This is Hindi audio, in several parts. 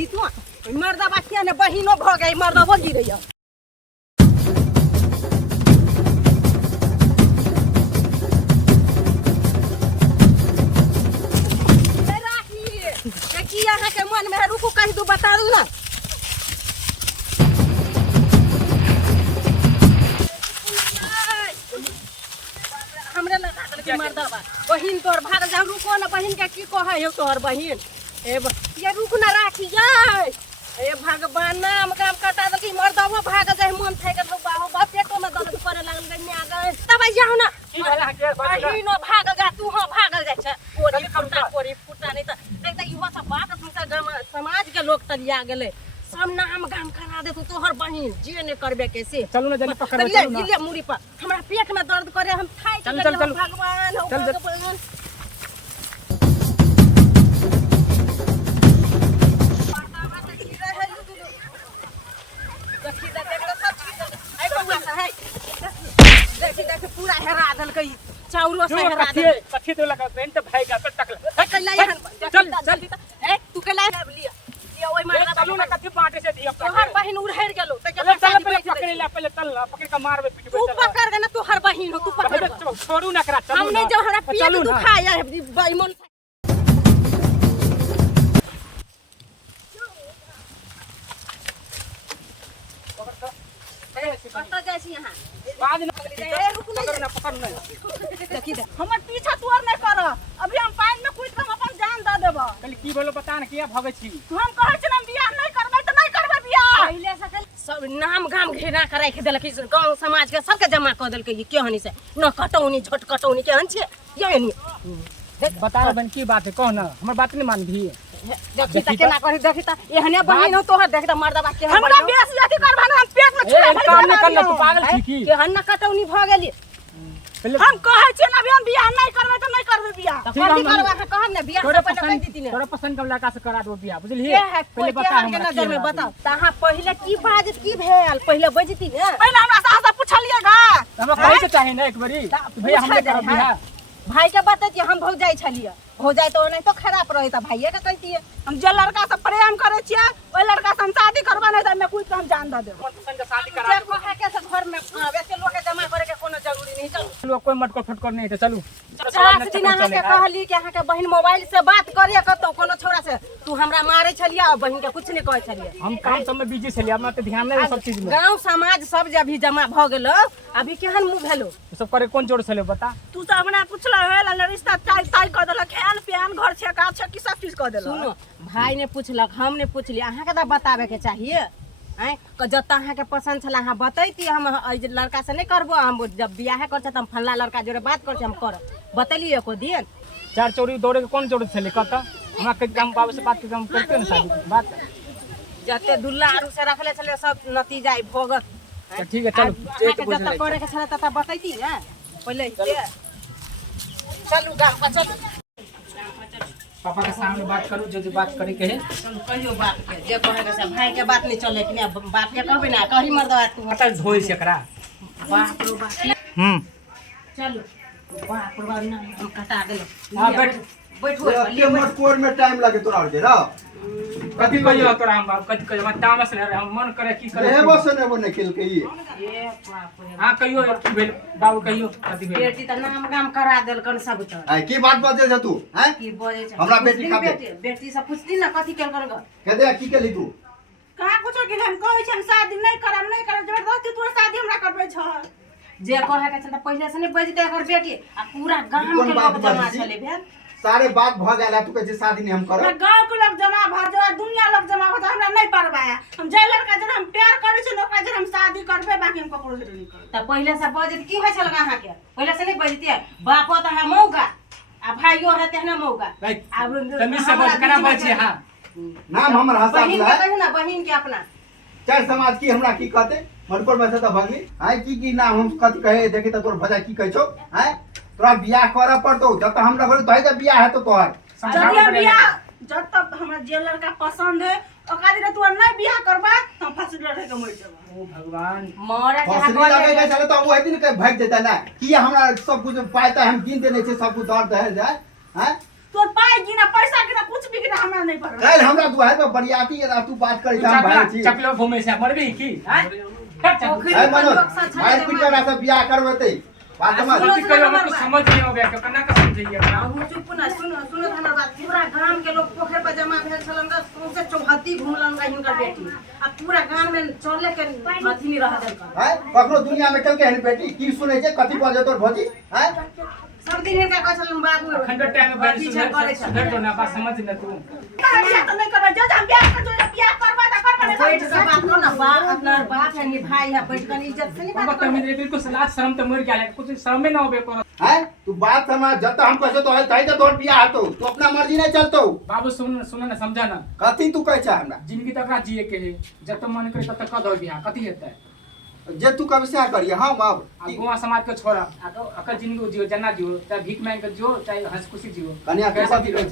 ही तू मर्दा बाकिया ने बहिनो भ गई मर्दबो गिरैया की यहाँ के मन में रुकू कहीं दू बता दू ना हमरे लगा दल के मर्दबा बहिन तोर भाग जा रुको ना बहिन के की कहे हो तोहर बहिन ये रुक ना राखी जाय ए भगवान नाम काम कटा दल की मर्दबा भाग जाय मन थे के बाहो बाप पेटो में दर्द करे लागल गई आ गए तब जाओ ना बहिनो भाग जा तू हां भागल जाय छ कोरी फुटा नहीं त युवा सब बात समाज के लोग तलिया गेले सब नाम गाम करा दे तोहर बहिन जे ने करबे कैसे चलू ना जल्दी पकड़ चलू ले मुड़ी पर हमरा पेट में दर्द करे हम खाई चल चल चल भगवान हो भगवान देखी पूरा हेरा दल कई चाउरो से हेरा दे कथि तो लगा पेंट भाई का टकला कल्ला चल चल ए तू कल्ला लिया ओय मार चलू ना कथि बाटे से दिया तोहर बहिन उड़हर गेलो त चल पहले पकड़ ले पहले चल पकड़ के मारबे पीठ पे तू पकड़ के ना तोहर बहिन हो तू पकड़ छोड़ू ना करा चलू हमने जो हमरा पेट दुखाया बेईमान पता जैसी यहां बाद में पकड़ ना पकड़ ना देखी दे हमर पीछा तोर नहीं कर अभी हम पानी में कूद के हम अपन जान द देब कल की बोलो बता ना किया भागे छी हम कहै छी हम बियाह नहीं करबै त नहीं करबै बियाह पहले से सब नाम गाम घेरा के राख देलक गांव समाज के सबके जमा क देलक ये केहनी से न कटौनी झट कटौनी केहन छे ये नहीं बता बन की बात है कौन हमर बात नहीं मान भी देखी त केना करी देखी त एहने बहिन हो तोहर देख त मर्दबा के हमरा बेसी अथी करबा ना हम पेट में छुरा काम नहीं करना तू पागल छी की केहन न कटौनी भ गेली हम कहै छी ना अभी हम बियाह नहीं करबै त नहीं करबै बियाह त कथि करबा के कहब ने बियाह से पहले कह दीती ने तोरा पसंद का लड़का से करा दो बियाह बुझलिए पहले बता हमरा के नजर में बताओ तहां पहले की बात की भेल पहले बजती ने पहले हमरा से पूछलिए गा हमरा कहे के चाहे ना एक बारी भैया हमने कर बियाह भाई के बतैती हम भौ जाय छलिए हो जाए तो नहीं तो खराब रहे त भाईए के कहती है हम जे लड़का से प्रेम करे छिए ओइ लड़का से हम शादी करबा नहीं त मैं कुछ हम जान द देब पसंद का शादी करा दो कहे के घर में वैसे लोग के जमा करे के कोनो जरूरी नहीं चलो लोग कोई मटको फटको नहीं है चलू 50 दिन अहाँ के कहली कि अहाँ के बहिन मोबाइल से बात करे कतो कोनो छोरा से तू हमरा मारे छलिया और बहिन के कुछ नहीं कहे छलिया हम काम सब में बिजी छलिया हमरा त ध्यान नहीं सब चीज में गांव समाज सब जे अभी जमा भ गेलो अभी केहन मुंह भेलो सब करे कौन जोड़ छले बता तू त हमरा पूछला होला रिश्ता ताई ताई क देलक खान पियान घर छे का छे की सब चीज क देलक सुनो भाई ने पूछलक हमने पूछली अहाँ के त बतावे के चाहिए हैं जत अहाँ के पसंद छला अहाँ बतैती हम लड़का से नहीं करबो हम जब बियाह कर हम फल्ला लड़का जोरे बात कर हम कर बतैलिए को दिन चार चोरी दौड़े के कौन जोड़ छले कत हमरा के काम बाबू से बात के काम करते ना शादी बात जते दुल्ला आरु से रखले छले सब नतीजा भोगत ठीक है चलो एक जत करे के छला तत बतैती ना पहले चलू गांव पर चलू पापा के सामने बात करू जो बात करे के है चल कहियो बात के जे कहे के से भाई के बात नहीं चले कि बाप के कहबे ना कही मर्दवा तू मत धोई से एकरा बाप रो बाप चलो बाप रो ना हम कटा देलो हां बैठ बैठो ये मत कोर में टाइम लगे तोरा के रा कथि कहियो तोरा हम बाप कथि कहियो तामस ले हम मन करे की करे हे बस ने वो निकल के ये बाप रे हां कहियो की भेल बाबू कहियो कथि भेल बेटी त नाम गाम करा देल कन सब त आई की बात बजे छ तू हैं की बोले छ हमरा बेटी का बेटी से पूछती ना कथि केल कर के दे की केली तू कहां कुछ के हम कहै छी हम शादी नहीं करब जबरदस्ती तोर शादी हमरा करबै छ जे कहे के छला पहले से नहीं बजते एकर बेटी आ पूरा गांव के लोग जमा छले भेल सारे बात भ गेला तू कहे शादी नहीं हम करब गांव के लोग जमा भ जा दुनिया लोग जमा भ हमरा नहीं परबाया हम जे लड़का जन हम प्यार करे छी ओकरा जन हम शादी करबे बाकी हम ककरो से नहीं करब त पहले से बजत की होय छल अहाँ के पहले से नहीं बजते बापो त है मौगा आ भाइयो है तेहना मौगा अब तमी से बात करा बचे हां नाम हमर हसन बहिन है के कहू ना बहिन के अपना चार समाज की हमरा की कहते मनपुर में से त भगनी आई की नाम हम कथि कहे देखि त तोर भजा की कहै छौ हैं तोरा बियाह करे पड़तो जब हम लगल तो है बियाह है तो तोहर जब बियाह जब तक हमरा जे लड़का पसंद है ओकरा दिन तू नहीं बियाह करबा त फांसी लड़े के मर जाबा ओ भगवान मोरा के फसली लगे के चले तो वो दिन के भाग देता ना कि हमरा सब कुछ पाता हम गिन देने से सब कुछ दर्द है जाए हैं तोर पाई गिना पैसा गिना कुछ भी गिना हमरा नहीं पड़बा काल हमरा दुआर पर बरियाती है तू बात करे हम भाई छी चपलो घूमे से मरबी की हैं है मनोज मार पीट करा सब बियाह करबते बात समझ गलती करो हमको समझ नहीं हो गया केना का समझिए हम चुप ना सुनो सुनो हमर बात पूरा गांव के लोग पोखर पर जमा भेल छलन ग सौंसे चौहत्ती घुमलन ग हिनकर बेटी आ पूरा गांव में चले के अथी नहीं रह देल है ककरो दुनिया में चल के हन बेटी की सुनै छै कथि पर तोर भौजी है सब दिन हिनका कहै छलन बाबू खंडर टाइम में बाती छे करे छलन सुधर तो ना बात समझ न तू बियाह तो नहीं करबा जो हम बियाह कर जो बियाह करबा त करबा नहीं बैठ के बात करो ना बाप अपना बाप है भाई है बैठ कर इज्जत से नहीं हमको बात करो तमीज बिल्कुल लाज शर्म तो मर गया है कुछ शर्म ना होबे करो है तू बात समझ जब हम कहतो तो है तई तो तोर बियाह हतो तू अपना मर्जी नहीं चलतो बाबू सुन ना समझा ना कथि तू कहै छै हमरा जिंदगी तक जिए के है जब तक मन करे तब तक कर दो बियाह कथि हेतै जे तू कब से करिए हम अब अब गोवा समाज के छोड़ा अकर जिंदगी जियो जना जियो चाहे भीख मांग के जियो चाहे हंस खुशी जियो कन्या कैसा दी छै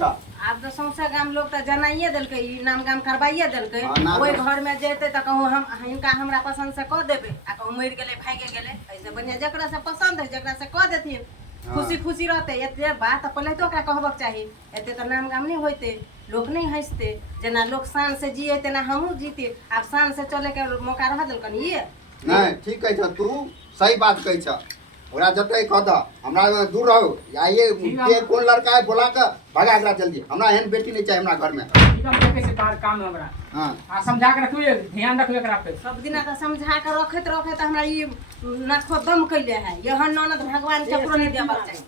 आब तो सौंसे गाम लोग तो जनाइए देलकै ई नाम गाम करवाइए देलकै हाँ, नाम ओइ गाम। घर में जेते त कहूँ हम हिनका हमरा पसंद से कह देबै आ कहूँ मरि गेलै भागे गेलै ऐसे बढ़िया जकरा से पसंद है जकरा से कह देथिन हाँ। खुशी खुशी रहते एते बात पहले तो ओकरा कहबक चाही एते तो नाम गाम नहीं होते लोग नहीं हंसते जना लोग शान से जिए तेना हमहूँ जीते आब शान से चले के मौका रह देलकन ये नहीं ठीक कहै छ तू सही बात कहै छ ओरा जतै कह द हमरा दूर रहो या ये के कोन लड़का है बोला के भगा एकरा जल्दी हमरा एहन बेटी नहीं चाहिए हमरा घर में एकदम देखे से बाहर काम है हमरा हां आ समझा के रखिए ध्यान रखिए एकरा पे सब दिना तो समझा के रखत हमरा ई नाखो दम कैले है यह ननद भगवान केकरो नहीं देबक चाही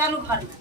चलू घर में